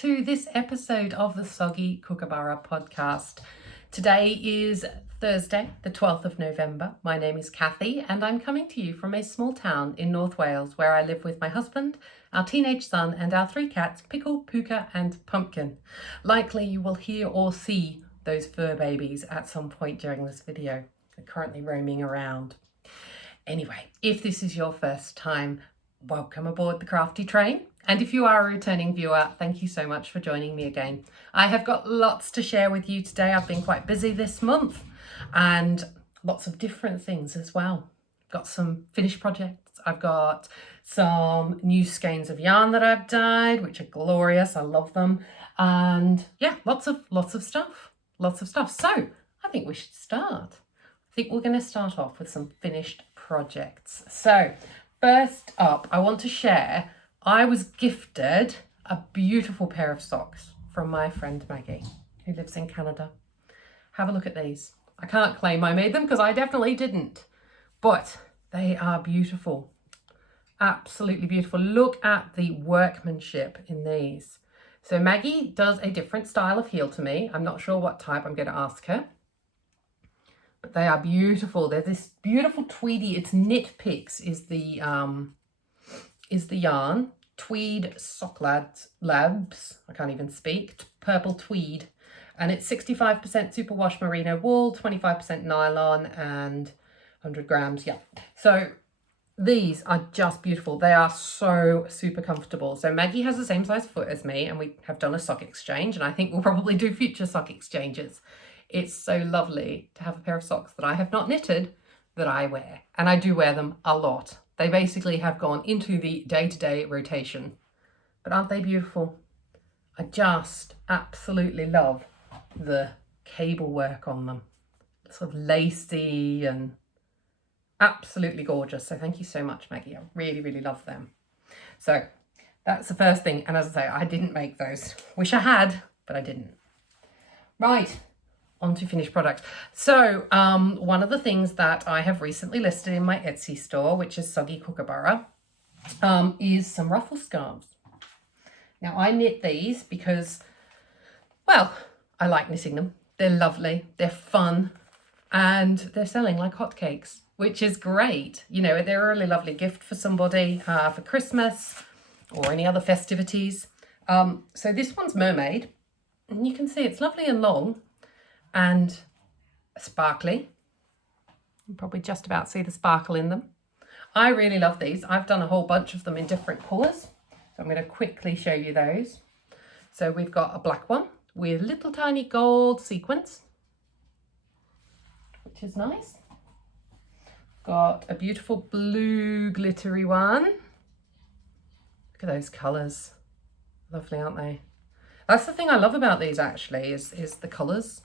to this episode of the Soggy Kookaburra podcast. Today is Thursday, the 12th of November. My name is Kathy and I'm coming to you from a small town in North Wales where I live with my husband, our teenage son and our three cats, Pickle, Puka and Pumpkin. Likely you will hear or see those fur babies at some point during this video. They're currently roaming around. Anyway, if this is your first time, welcome aboard the Crafty train. And if you are a returning viewer, thank you so much for joining me again. I have got lots to share with you today. I've been quite busy this month and lots of different things as well. Got some finished projects. I've got some new skeins of yarn that I've dyed, which are glorious. I love them. And yeah, lots of stuff. So I think we should start. I think we're going to start off with some finished projects. So first up, I want to share, I was gifted a beautiful pair of socks from my friend Maggie, who lives in Canada. Have a look at these. I can't claim I made them because I definitely didn't, but they are beautiful. Absolutely beautiful. Look at the workmanship in these. So Maggie does a different style of heel to me. I'm not sure what type. I'm going to ask her. But they are beautiful. They're this beautiful tweedy. It's Knit Picks is the yarn. Tweed Sock Labs. I can't even speak. Purple tweed. And it's 65% superwash merino wool, 25% nylon, and 100 grams. Yeah. So these are just beautiful. They are so super comfortable. So Maggie has the same size foot as me, and we have done a sock exchange, and I think we'll probably do future sock exchanges. It's so lovely to have a pair of socks that I have not knitted that I wear, and I do wear them a lot. They basically have gone into the day-to-day rotation, but aren't they beautiful? I just absolutely love the cable work on them. It's sort of lacy and absolutely gorgeous. So thank you so much, Maggie. I really, really love them. So that's the first thing. And as I say, I didn't make those. Wish I had, but I didn't. Right. On to finished products. So one of the things that I have recently listed in my Etsy store, which is Soggy Kookaburra, is some ruffle scarves. Now I knit these because, well, I like knitting them. They're lovely, they're fun, and they're selling like hotcakes, which is great. You know, they're a really lovely gift for somebody for Christmas or any other festivities. So this one's mermaid, and you can see it's lovely and long and sparkly. You can probably just about see the sparkle in them. I really love these. I've done a whole bunch of them in different colours. So I'm going to quickly show you those. So we've got a black one with little tiny gold sequins, which is nice. Got a beautiful blue glittery one. Look at those colours. Lovely, aren't they? That's the thing I love about these actually, is the colours.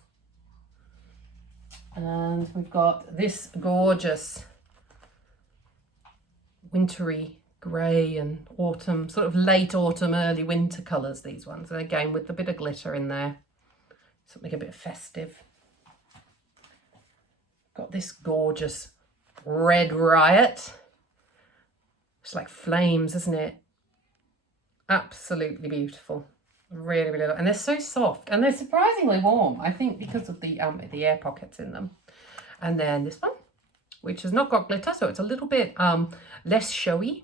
And we've got this gorgeous wintry grey and autumn, sort of late autumn, early winter colours, these ones. And again, with a bit of glitter in there. Something a bit festive. Got this gorgeous red riot. It's like flames, isn't it? Absolutely beautiful. Really, really love. And they're so soft and they're surprisingly warm, I think, because of the air pockets in them. And then this one, which has not got glitter, so it's a little bit less showy.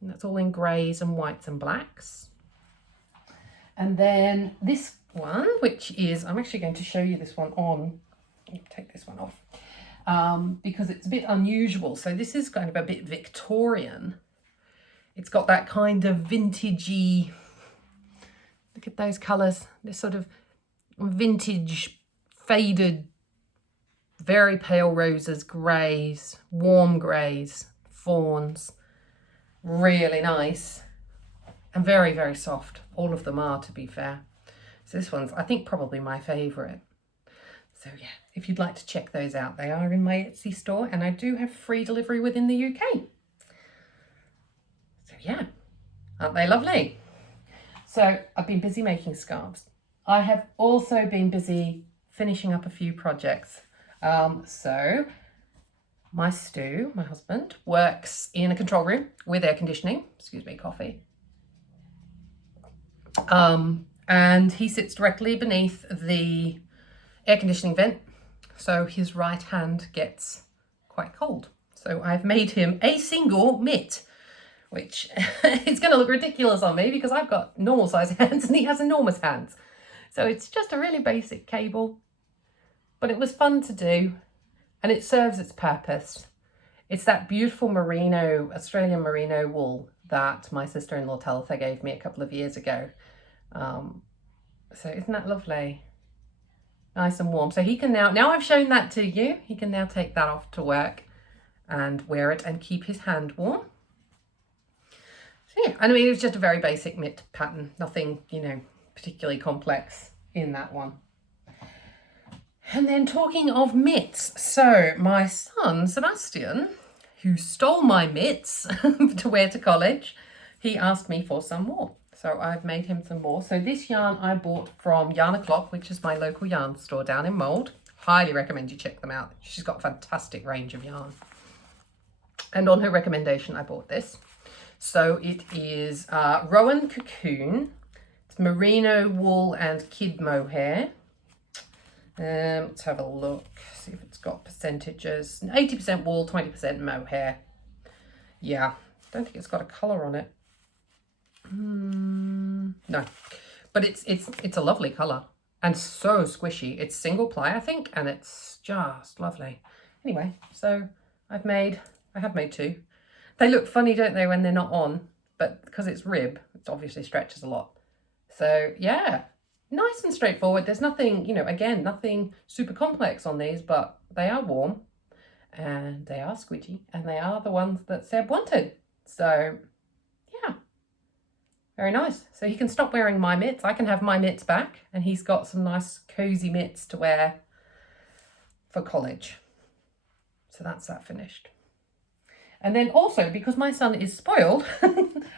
And that's all in greys and whites and blacks. And then this one, which is, I'm actually going to show you this one on, take this one off, because it's a bit unusual. So this is kind of a bit Victorian. It's got that kind of vintagey, look at those colours, this sort of vintage, faded, very pale roses, greys, warm greys, fawns. Really nice and very, very soft. All of them are, to be fair. So this one's, I think, probably my favourite. So yeah, if you'd like to check those out, they are in my Etsy store and I do have free delivery within the UK. So yeah, aren't they lovely? So I've been busy making scarves. I have also been busy finishing up a few projects. So my Stu, my husband, works in a control room with air conditioning. Excuse me, coffee. and he sits directly beneath the air conditioning vent, so his right hand gets quite cold. So I've made him a single mitt, which is going to look ridiculous on me because I've got normal size hands and he has enormous hands. So it's just a really basic cable, but it was fun to do and it serves its purpose. It's that beautiful merino, Australian merino wool that my sister-in-law Talitha gave me a couple of years ago. So isn't that lovely? Nice and warm. So he can now I've shown that to you, he can now take that off to work and wear it and keep his hand warm. So yeah, I mean, it was just a very basic mitt pattern, nothing, you know, particularly complex in that one. And then talking of mitts, so my son Sebastian, who stole my mitts to wear to college, he asked me for some more. So I've made him some more. So this yarn I bought from Yarn O'Clock, which is my local yarn store down in Mould. Highly recommend you check them out. She's got a fantastic range of yarn. And on her recommendation, I bought this. So it is Rowan Cocoon. It's merino wool and kid mohair. Let's have a look, see if it's got percentages. 80% wool, 20% mohair. Yeah, don't think it's got a colour on it. No, but it's a lovely colour and so squishy. It's single ply, I think, and it's just lovely. Anyway, so I have made two. They look funny, don't they, when they're not on, but because it's rib, it obviously stretches a lot. So yeah, nice and straightforward. There's nothing, you know, again, nothing super complex on these, but they are warm and they are squidgy and they are the ones that Seb wanted. So yeah, very nice. So he can stop wearing my mitts. I can have my mitts back and he's got some nice cozy mitts to wear for college. So that's that finished. And then also, because my son is spoiled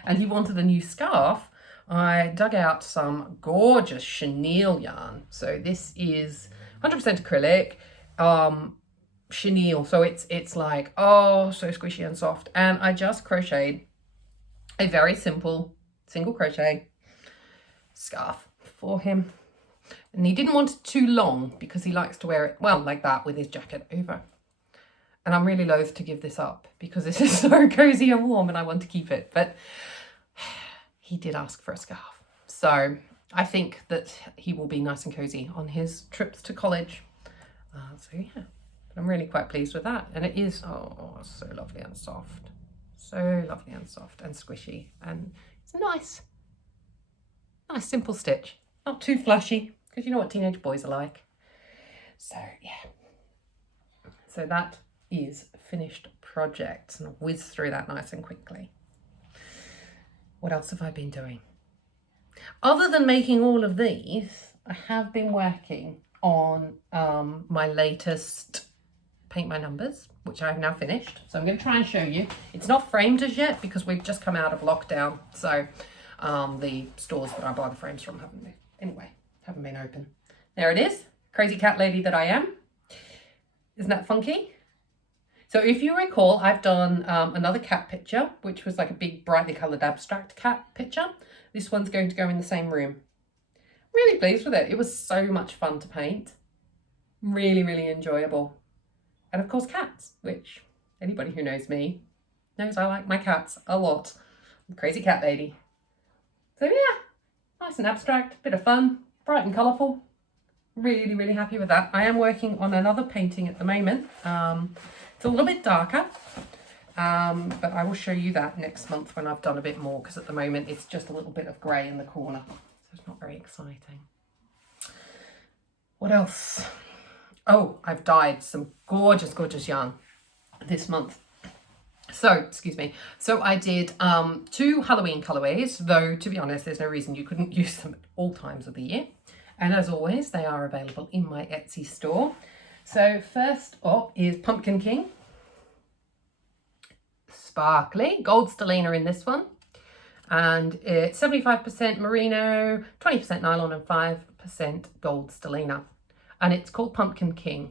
and he wanted a new scarf, I dug out some gorgeous chenille yarn. So this is 100% acrylic, chenille. So it's like, oh, so squishy and soft. And I just crocheted a very simple single crochet scarf for him. And he didn't want it too long because he likes to wear it, well, like that with his jacket over. And I'm really loath to give this up because it is so cozy and warm and I want to keep it. But he did ask for a scarf. So I think that he will be nice and cozy on his trips to college. So yeah, I'm really quite pleased with that. And it is, oh, so lovely and soft. So lovely and soft and squishy. And it's nice simple stitch. Not too flashy because you know what teenage boys are like. So yeah. So that is finished project and I've whizzed through that nice and quickly. What else have I been doing? Other than making all of these, I have been working on my latest Paint My Numbers, which I have now finished. So I'm going to try and show you. It's not framed as yet because we've just come out of lockdown. So the stores that I buy the frames from haven't been open. There it is. Crazy cat lady that I am. Isn't that funky? So if you recall, I've done another cat picture, which was like a big brightly coloured abstract cat picture. This one's going to go in the same room. Really pleased with it. It was so much fun to paint. Really, really enjoyable. And of course cats, which anybody who knows me knows I like my cats a lot. I'm a crazy cat lady. So yeah, nice and abstract, bit of fun, bright and colourful. Really, really happy with that. I am working on another painting at the moment. It's a little bit darker, but I will show you that next month when I've done a bit more, because at the moment it's just a little bit of grey in the corner, so it's not very exciting. What else? Oh, I've dyed some gorgeous, gorgeous yarn this month. So, excuse me. So I did 2 Halloween colourways, though to be honest, there's no reason you couldn't use them at all times of the year. And as always, they are available in my Etsy store. So first up is Pumpkin King. Sparkly, gold stellina in this one. And it's 75% merino, 20% nylon and 5% gold stellina. And it's called Pumpkin King.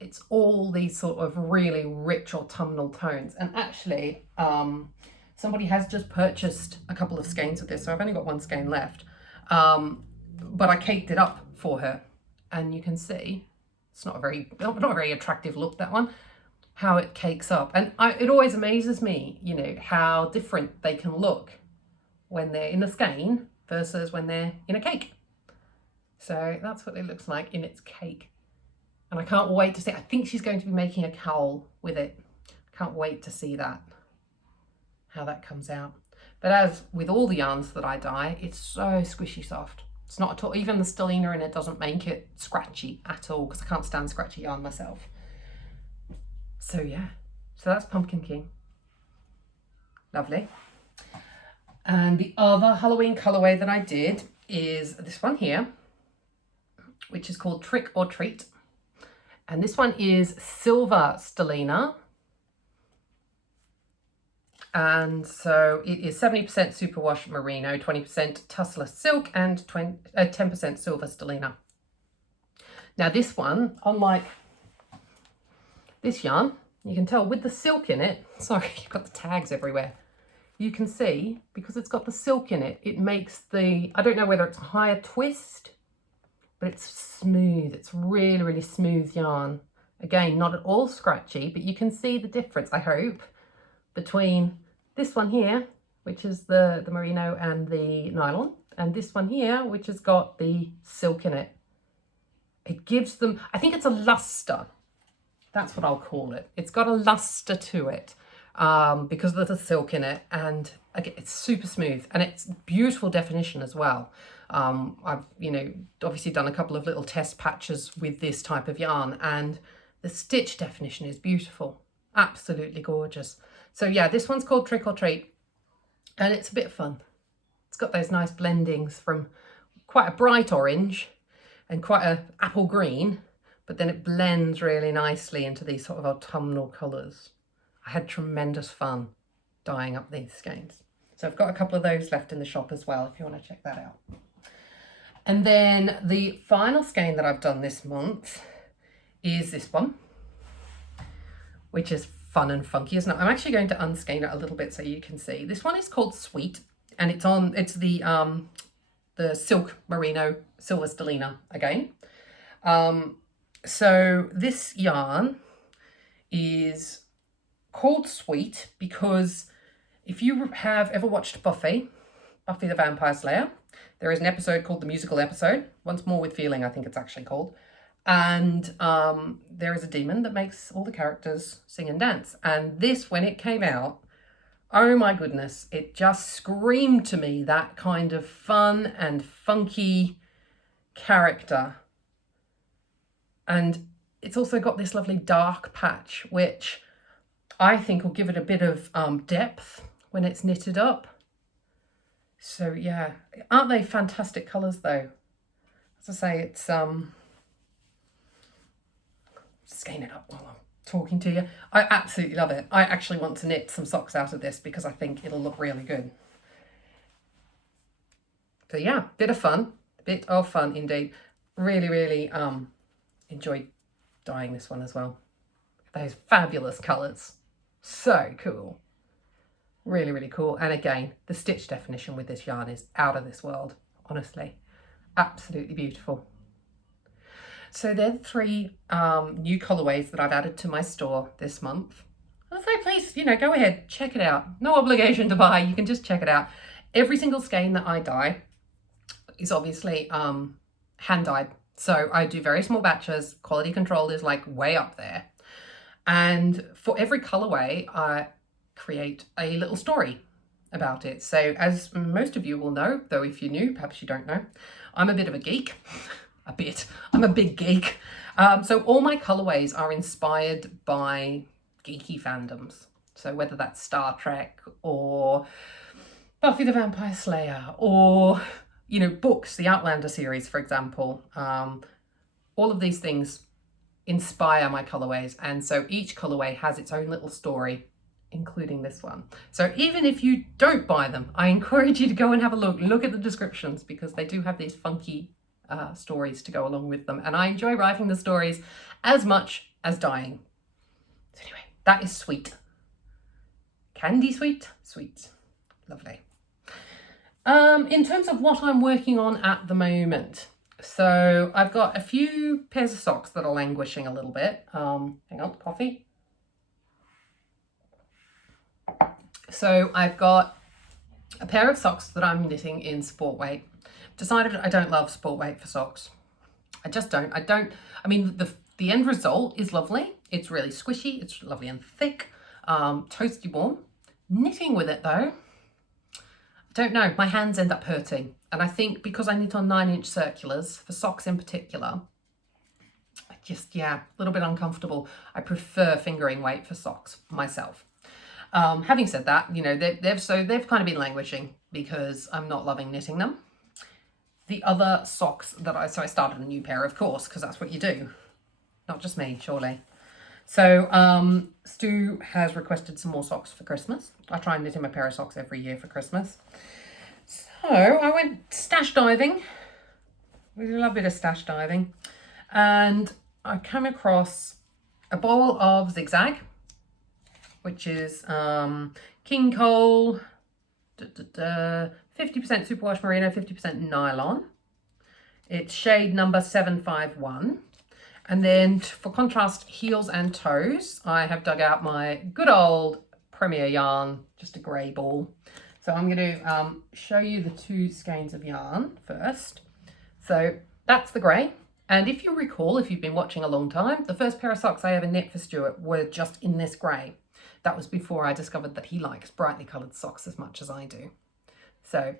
It's all these sort of really rich autumnal tones. And actually, somebody has just purchased a couple of skeins of this. So I've only got one skein left. But I caked it up for her, and you can see it's not a very attractive look, that one, how it cakes up. And it always amazes me, you know, how different they can look when they're in a skein versus when they're in a cake. So that's what it looks like in its cake. And I can't wait to see. I think she's going to be making a cowl with it. Can't wait to see that, how that comes out. But as with all the yarns that I dye, it's so squishy soft. It's not at all, even the stellina in it doesn't make it scratchy at all, because I can't stand scratchy yarn myself. So yeah, so that's Pumpkin King. Lovely. And the other Halloween colorway that I did is this one here, which is called Trick or Treat. And this one is silver stellina. And so it is 70% superwash merino, 20% tussler silk, and 10% silver stellina. Now this one, unlike this yarn, you can tell with the silk in it, sorry, you've got the tags everywhere. You can see, because it's got the silk in it, it makes the, I don't know whether it's a higher twist, but it's smooth. It's really, really smooth yarn. Again, not at all scratchy, but you can see the difference, I hope, between this one here, which is the merino and the nylon, and this one here, which has got the silk in it. It gives them, I think it's a luster. That's what I'll call it. It's got a luster to it because there's a silk in it, and again, it's super smooth, and it's beautiful definition as well. I've, you know, obviously done a couple of little test patches with this type of yarn, and the stitch definition is beautiful. Absolutely gorgeous. So yeah, this one's called Trick or Treat, and it's a bit fun. It's got those nice blendings from quite a bright orange and quite a apple green, but then it blends really nicely into these sort of autumnal colours. I had tremendous fun dyeing up these skeins. So I've got a couple of those left in the shop as well, if you want to check that out. And then the final skein that I've done this month is this one, which is fun and funky, isn't it? I'm actually going to unskein it a little bit so you can see. This one is called Sweet, and it's the silk merino silver stellina again. So this yarn is called Sweet because if you have ever watched Buffy the Vampire Slayer, there is an episode called the musical episode, Once More with Feeling, I think it's actually called. And there is a demon that makes all the characters sing and dance. And this, when it came out, oh my goodness, it just screamed to me that kind of fun and funky character. And it's also got this lovely dark patch, which I think will give it a bit of depth when it's knitted up. So yeah, aren't they fantastic colours though? As I say, it's skein it up while I'm talking to you. I absolutely love it. I actually want to knit some socks out of this because I think it'll look really good. So yeah, bit of fun indeed. Really, really enjoyed dyeing this one as well. Those fabulous colours. So cool. Really, really cool. And again, the stitch definition with this yarn is out of this world, honestly. Absolutely beautiful. So they're the three new colorways that I've added to my store this month. So please, you know, go ahead, check it out. No obligation to buy, you can just check it out. Every single skein that I dye is obviously hand dyed. So I do very small batches, quality control is like way up there. And for every colorway, I create a little story about it. So as most of you will know, though if you're new, perhaps you don't know, I'm a bit of a geek. I'm a big geek. So all my colorways are inspired by geeky fandoms. So whether that's Star Trek or Buffy the Vampire Slayer or, you know, books, the Outlander series, for example. All of these things inspire my colorways. And so each colorway has its own little story, including this one. So even if you don't buy them, I encourage you to go and have a look at the descriptions, because they do have these funky stories to go along with them. And I enjoy writing the stories as much as dyeing. So anyway, that is Sweet. Candy sweet, sweet. Lovely. In terms of what I'm working on at the moment, so I've got a few pairs of socks that are languishing a little bit. Hang on, coffee. So I've got a pair of socks that I'm knitting in sport weight. Decided I don't love sport weight for socks. I just don't. I mean, the end result is lovely. It's really squishy. It's lovely and thick, toasty warm. Knitting with it though, I don't know. My hands end up hurting. And I think because I knit on 9-inch circulars, for socks in particular, I just, yeah, a little bit uncomfortable. I prefer fingering weight for socks myself. Having said that, you know, they've kind of been languishing because I'm not loving knitting them. The other socks that I started a new pair, of course, because that's what you do. Not just me, surely. So Stu has requested some more socks for Christmas. I try and knit him a pair of socks every year for Christmas. So I went stash diving. We love a bit of stash diving. And I came across a ball of zigzag, which is king coal, 50% superwash merino, 50% nylon. It's shade number 751. And then for contrast heels and toes, I have dug out my good old Premier yarn, just a grey ball. So I'm going to show you the two skeins of yarn first. So that's the grey. And if you recall, if you've been watching a long time, the first pair of socks I ever knit for Stuart were just in this grey. That was before I discovered that he likes brightly coloured socks as much as I do. So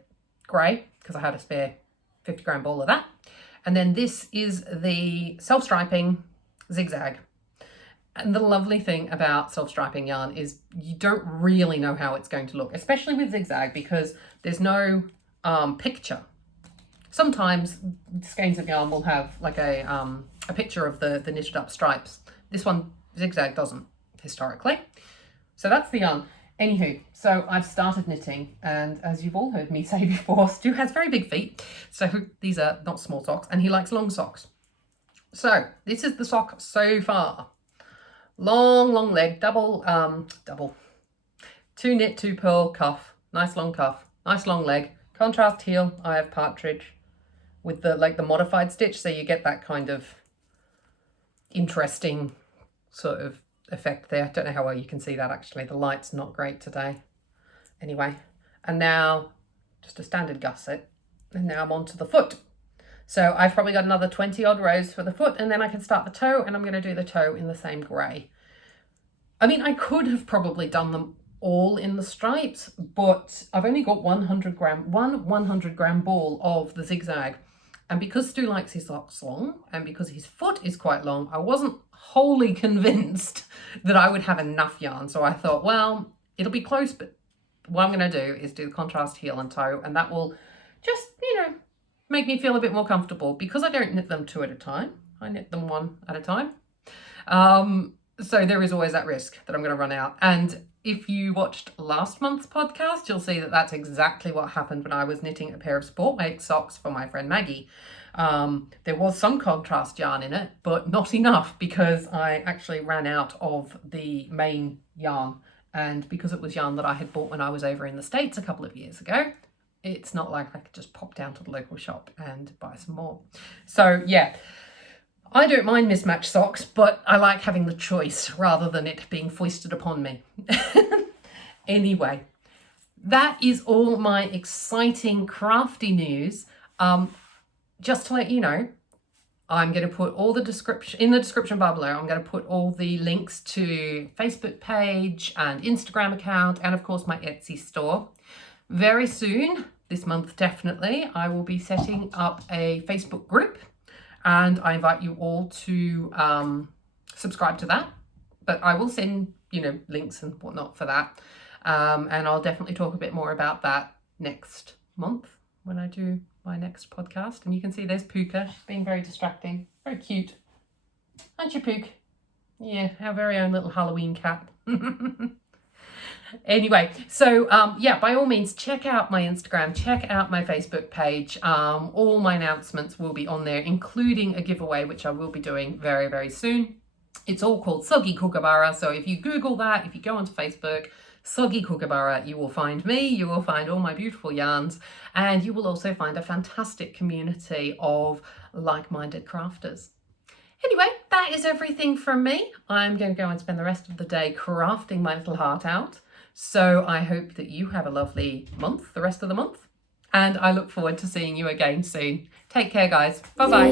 grey, because I had a spare 50-gram ball of that. And then this is the self-striping zigzag. And the lovely thing about self-striping yarn is you don't really know how it's going to look, especially with zigzag, because there's no picture. Sometimes skeins of yarn will have like a picture of the knitted up stripes. This one, zigzag, doesn't, historically. So that's the yarn. Anywho, so I've started knitting, and as you've all heard me say before, Stu has very big feet, so these are not small socks, and he likes long socks. So this is the sock so far. Long leg, double, 2 knit, 2 purl cuff, nice long cuff, nice long leg, contrast heel. I have partridge with the modified stitch, so you get that kind of interesting sort of effect there. I don't know how well you can see that actually. The light's not great today. Anyway, and now just a standard gusset, and now I'm on to the foot. So I've probably got another 20 odd rows for the foot, and then I can start the toe, and I'm going to do the toe in the same grey. I mean, I could have probably done them all in the stripes, but I've only got 100 gram ball of the zigzag. And because Stu likes his socks long, and because his foot is quite long, I wasn't wholly convinced that I would have enough yarn. So I thought, well, it'll be close, but what I'm going to do is do the contrast heel and toe, and that will just, you know, make me feel a bit more comfortable, because I don't knit them 2 at a time. I knit them 1 at a time. So there is always that risk that I'm going to run out. And if you watched last month's podcast, you'll see that that's exactly what happened when I was knitting a pair of sport weight socks for my friend Maggie. There was some contrast yarn in it, but not enough, because I actually ran out of the main yarn. And because it was yarn that I had bought when I was over in the States a couple of years ago, it's not like I could just pop down to the local shop and buy some more. So yeah, I don't mind mismatched socks, but I like having the choice rather than it being foisted upon me. Anyway, that is all my exciting crafty news. Just to let you know, I'm going to put all the in the description bar below. I'm going to put all the links to Facebook page and Instagram account, and of course my Etsy store. Very soon, this month definitely, I will be setting up a Facebook group, and I invite you all to subscribe to that. But I will send, you know, links and whatnot for that. And I'll definitely talk a bit more about that next month when I do my next podcast. And you can see there's Puka. She's being very distracting. Very cute. Aren't you, Puka? Yeah, our very own little Halloween cat. Anyway, so yeah, by all means, check out my Instagram, check out my Facebook page. All my announcements will be on there, including a giveaway, which I will be doing very, very soon. It's all called Soggy Kookaburra. So if you Google that, if you go onto Facebook, Soggy Kookaburra, you will find me, you will find all my beautiful yarns, and you will also find a fantastic community of like-minded crafters. Anyway, that is everything from me. I'm going to go and spend the rest of the day crafting my little heart out. So I hope that you have a lovely month, the rest of the month. And I look forward to seeing you again soon. Take care, guys. Bye-bye.